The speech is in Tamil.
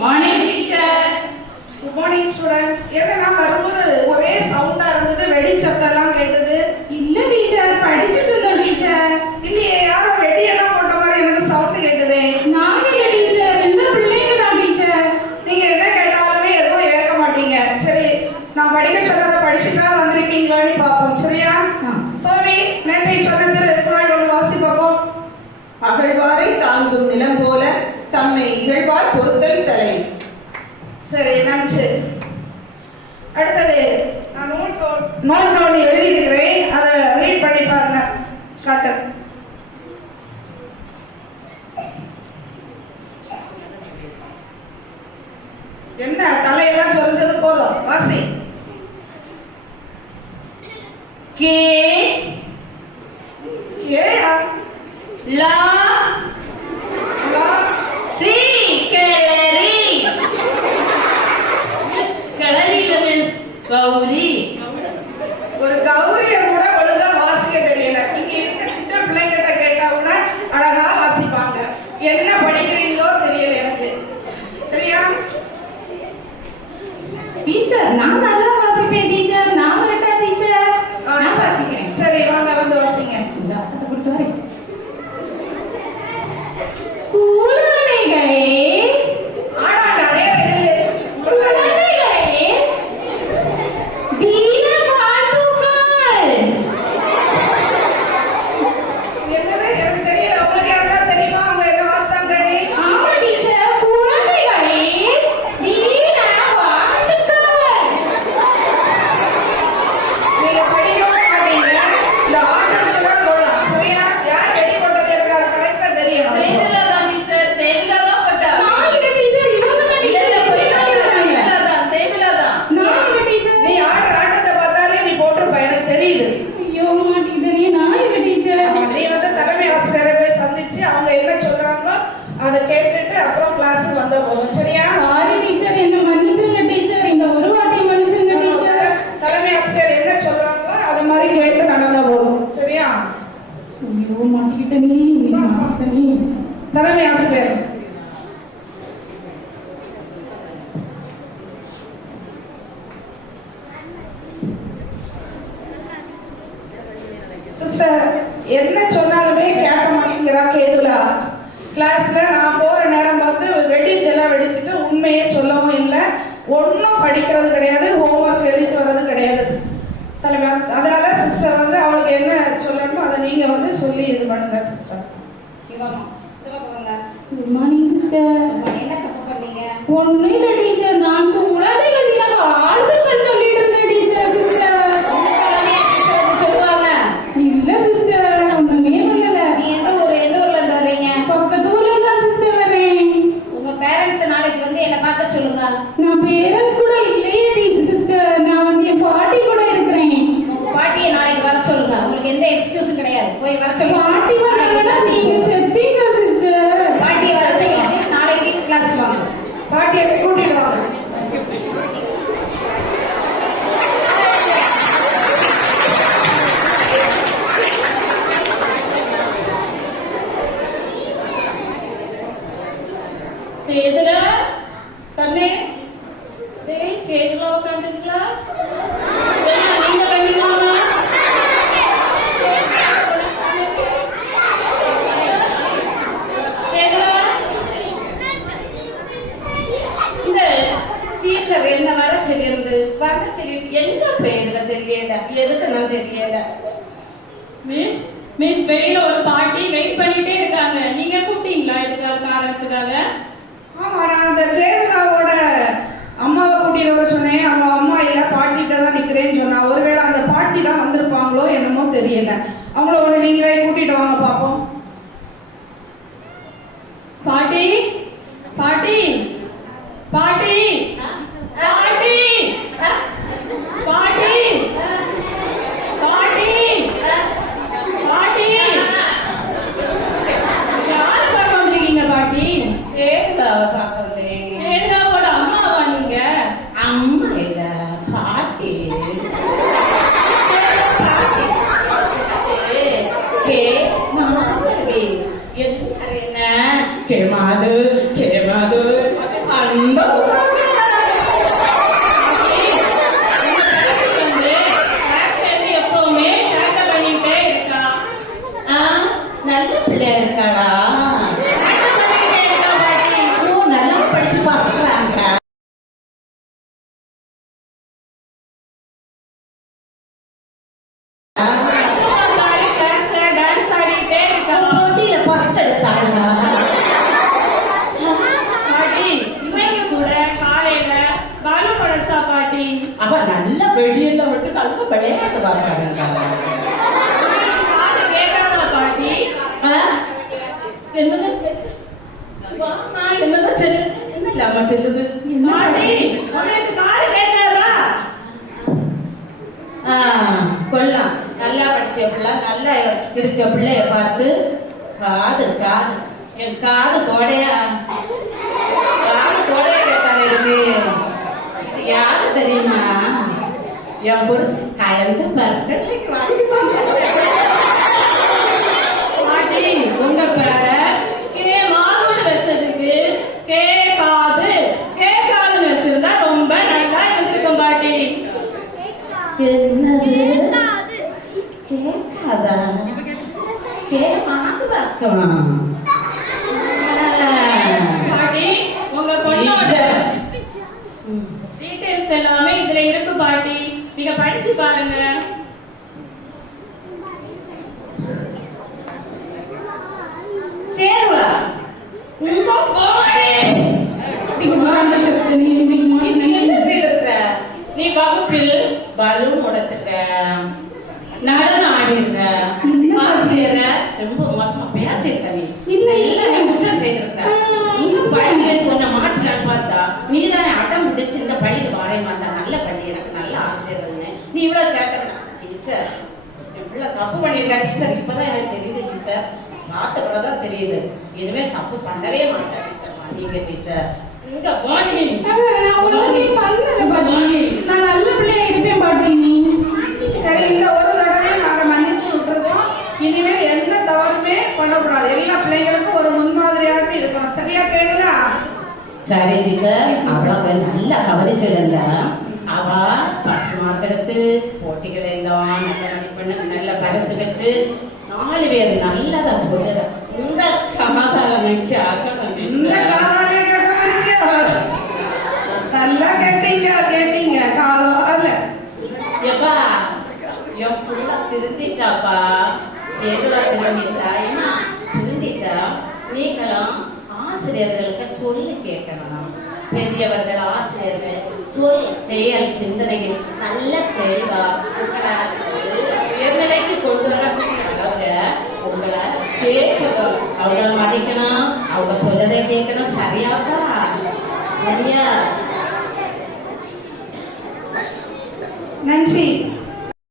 Morning teacher. Good morning students. ஏன்னா வரும்போது ஒரே சவுண்டா இருந்தது, வெடி சத்தம்லாம் கேட்டது. இல்ல டீச்சர், படிச்சிட்டு இருந்தோம் டீச்சர். இல்லையே, யாரோ வெடியெல்லாம் போட்ட மாதிரி எனக்கு சவுண்ட் கேட்டதே. நான் இல்ல டீச்சர், இந்த பிள்ளைங்க தான் டீச்சர். நீங்க என்ன கேட்டாலுமே எதுவும் ஏற்க மாட்டீங்க. சரி, நான் படிக்க சொன்னதை படிச்சுட்டா வந்திருக்கீங்களான்னு பார்ப்போம். சரியா? சோவி, நேற்றை சொன்ன திருக்குறள் ஒன்று வாசி பார்ப்போம். அகழ்வாரை தாங்கும் நிலம் போல தம்மை இகழ்வார் பொறுத்தல் தலை. சரி, நன்றி. அடுத்தது நான் நோட் எழுதியிருக்கிறேன், அதை ரீட் பண்ணி பாருங்க. காட்டு. என்ன தலையெல்லாம் சொல்றது போதும், வாசி. கே ஏயா லா லா ரி கிளரி. மிஸ் கிளரில மிஸ் கௌரி. ஒரு கௌரிய கூட ஒழுங்கா வாசிக்க தெரியல. இங்க இருக்க சின்ன பிள்ளைங்கிட்ட கேட்டா கூட அழகா வாசிப்பாங்க. என்ன படிக்கிறீங்களோ தெரியல எனக்கு. சரியா? டீச்சர், நான் நல்லா வாசிப்பேன் டீச்சர். நான் வரட்டா டீச்சர்? நான் வாசிக்கிறேன். சரி, வாங்க வந்து வாசிங்க. அதை கொடுத்து வரேன். குழந்தைகளே, ஆடாடாலே ரெண்டு குழந்தைகளே, தீன வாழ்த்துக்கள். என்னது எனக்கு தெரியல. உங்களுக்கு யாருக்கா தெரியுமா அவங்க என்ன வாசித்தாங்க? ஆமா டீச்சர், குழந்தைகளே, தீன வாழ்த்துக்கள். நீங்க படிக்கவும் மாட்டீங்க, இந்த ஆட்டத்துக்கு தான் போகலாம். சரியா? யார் ரெடி போட்டது எனக்கு அது கரெக்டா தெரியும். செய்திலதான் டீச்சர், செய்திலதான் போட்டா. நான் இல்ல டீச்சர், இவங்க தான் இல்ல, இல்ல, டீச்சர். செய்திலதான், செய்திலதான். நான் இல்ல டீச்சர். நீ ஆடுற ஆட்டத்தை பார்த்தாலே நீ போட்டிருப்ப, எனக்கு தெரியுது. ஐயோ, மாட்டிக்கிட்டே. நான் இல்ல டீச்சர். நீ வந்து தலைமை ஆசிரியரை போய் சந்திச்சு அவங்க என்ன சொல்றாங்களோ அதை கேட்டுட்டு அப்புறம் கிளாஸுக்கு வந்த போதும். சரியா? சாரி டீச்சர், என்ன மன்னிச்சிருங்க டீச்சர். இந்த ஒரு வாட்டி மன்னிச்சிருங்க டீச்சர். தலைமை ஆசிரியர் என்ன சொல்றாங்களோ அதை மாதிரி கேட்டு நடந்த போதும். சரியா? ஐயோ, மாட்டிக்கிட்ட நீ மாட்டிக்கிட்ட நீ. தலைமை ஆசிரியர் சிஸ்டர் என்ன சொன்னாலுமே கேட்க மாட்டேங்கிறா கேதுலா. கிளாஸ்ல நான் போற நேரம் பார்த்து வெடிச்செல்லாம் வெடிச்சுட்டு உண்மையே சொல்லவும் இல்லை, ஒன்றும் படிக்கிறது கிடையாது, ஹோம்ஒர்க் எழுதிட்டு வர்றது கிடையாது தலைமை. அதனால சிஸ்டர் வந்து அவளுக்கு என்ன சொல்லணுமோ அதை நீங்க வந்து சொல்லி இது பண்ணுங்க சிஸ்டர். Good morning sister. என்ன தப்பு பண்ணீங்க? ஒன்னும் இல்ல டீச்சர், நான் குழந்தைகள் தின வாழ்த்துக்கள் சொல்லிட்டு இருந்தேன் டீச்சர். சிஸ்டர் சொல்லுவாங்க. இல்ல சிஸ்டர், ஒண்ணுமே பண்ணல. நீ எந்த ஊர்ல இருந்து வர்றீங்க? பக்கத்து ஊர்ல தான் சிஸ்டர் வரேன். உங்க பேரண்ட்ஸ் நாளைக்கு வந்து என்ன பார்க்க சொல்லுங்க. நான் பேரண்ட்ஸ் கூட இல்லையே சிஸ்டர், நான் வந்து என் பாட்டி கூட இருக்கிறேன். உங்க பாட்டியை நாளைக்கு வர சொல்லுங்க. உங்களுக்கு எந்த எக்ஸ்கியூஸும் கிடையாது. போய் வர சொல்லுங்க. பாட்டி வராங்கன்னா நீங்க செத்தீங்க சிஸ்டர். பாட்டியை வர சொல்லிட்டு நாளைக்கு கிளாஸ்க்கு வாங்க. பாட்டியை கூட்டிட்டு வாங்க. சேதுலா கண்ணே, டேய் சேதுலா உட்காந்துங்களா? நீங்க கண்டிப்பாமா? சேதுலா, இந்த டீச்சர் என்ன வர சொல்லியிருந்து வர சொல்லிட்டு எங்க பேருல தெரியல, எதுக்கு நான் தெரியல. மிஸ் வெளியில ஒரு பாட்டி வெயிட் பண்ணிட்டே இருக்காங்க. நீங்க கூப்பிட்டீங்களா இதுக்காக காரணத்துக்காக? ஆமா, நான் அந்த கேதுலாவோட அம்மாவை கூட்டிட்டு வர சொன்னேன். அவங்க அம்மா இல்ல, பாட்டிகிட்ட தான் நிக்கிறேன்னு சொன்னா. ஒருவேளை அந்த பாட்டி தான் வந்திருப்பாங்களோ என்னமோ தெரியல. அவங்கள ஒண்ணு நீங்களே கூட்டிட்டு வாங்க பாப்போம். பாட்டி பாட்டி பாட்டி பாட்டி பாட்டி பாட்டி பாட்டி, யாரை பார்க்க வந்திருக்கீங்க பாட்டி? சேதுலாவை பார்க்க வந்தேன். சேதுலாவோட அம்மாவா நீங்க? அம்மா இல்ல, பாட்டி. பாட்டி. கே மாறி. என்ன கேமாது கேமாது அந்த எப்பவுமே சேட்டை பண்ணிட்டே இருக்கா. நல்ல பிள்ளையா இருக்காளா? ஓ, நல்லா படிச்சு பாக்குறாங்க. கிளாஸ்ல டான்ஸ் ஆடிட்டே இருக்கா. போட்டியில ஃபர்ஸ்ட் எடுத்தாங்களா? பாட்டி இன்னைக்கு கூட காலையில பாலு படசா பாட்டி. அவ நல்ல வெடியெல்லாம் விட்டு நல்ல விளையாட்டு பார்க்கறாங்க. காது கேட்காத பாட்டி. என்னதான் சரி? வாமா, என்னதான் சரி? என்ன இல்லாம செல்லுது? பாட்டி உங்களுக்கு காது கேட்காதா? கொள்ளலாம். நல்லா படிச்ச பிள்ளை, நல்லா இருக்க பிள்ளைய பார்த்து காது காது என் காது தோடையா கேட்டாரு இருக்கு. இது யாரு தெரியுமா? என் புருஷன் கயஞ்ச பர்கட்லைக்கு வாங்கி பாட்டி உங்க பேர கே மாதுன்னு வச்சதுக்கு கேட்காதுன்னு வச்சிருந்தா ரொம்ப நல்லா இருந்திருக்கும் பாட்டி. என்னது கேட்காதா? கேட்காது பக்கம். பாட்டி உங்க பொண்ணோட டீடைல்ஸ் எல்லாமே இதுல இருக்கு பாட்டி. நீங்க படிச்சு பாருங்க. சேருவா உங்க போடே. இது என்ன செய்திருக்க? நீ வகுப்பில் பலூன் உடைச்சிருக்க, நடனம் ஆடிருக்க, ஆசிரியர ரொம்ப மோசமா பேசியிருக்க. நீ இல்ல நீ குற்றம் செய்திருக்க. உங்க பள்ளியில உன்னை மாற்றலான்னு பார்த்தா நீதானே அடம் பிடிச்சு இந்த பள்ளிக்கு வாரேன் வந்தா நல்ல பள்ளி, எனக்கு நல்ல ஆசிரியர். நீ இவ்வளவு சேட்டை டீச்சர் இவ்வளவு தப்பு பண்ணியிருக்கா டீச்சர். இப்பதான் எனக்கு தெரியுது டீச்சர், பார்த்த கூட தான் தெரியுது. இனிமே தப்பு பண்ணவே மாட்டேன் டீச்சர். நீங்க டீச்சர் இங்க போனீங்க. நான் ஒண்ணுமே பண்ணல பாட்டி. நான் நல்ல பிள்ளையா இருப்பேன் பாட்டி. சரி, இந்த ஒரு தடவை நாங்க மன்னிச்சு விட்டுருக்கோம். இனிமேல் எந்த தவறுமே பண்ணக்கூடாது. எல்லா பிள்ளைங்களுக்கும் ஒரு முன்மாதிரியாட்டு இருக்கணும். சரியா கேளுங்களா? சரி டீச்சர், அவ்வளவு நல்லா கவனிச்சிடல. அவ ஃபர்ஸ்ட் மார்க் எடுத்து போட்டிகள் எல்லாம் நல்லா பண்ண நல்ல பரிசு பெற்று 4 பேர் நல்லதா சொல்லுற. இந்த காதால இந்த காதாலே கேட்க மாட்டீங்க. நல்லா கேட்டீங்க காதால. எப்பா என் புள்ள திருந்திட்டாப்பா. சேதுலா திருந்திட்டா. ஏன்னா திருந்திட்டா நீங்களும் ஆசிரியர்களுக்கு சொல்லி கேட்கணும். பெரியவர்கள் ஆசிரியர்கள் சொல் செயல் சிந்தனைகள் நல்ல தெளிவா உங்களை உயர்நிலைக்கு கொண்டு வரக்கூடிய அளவுல உங்களை கேட்கணும். அவங்கள மதிக்கணும், அவங்க சொல்லதை கேட்கணும். சரியாப்பா? சரியா? நன்றி.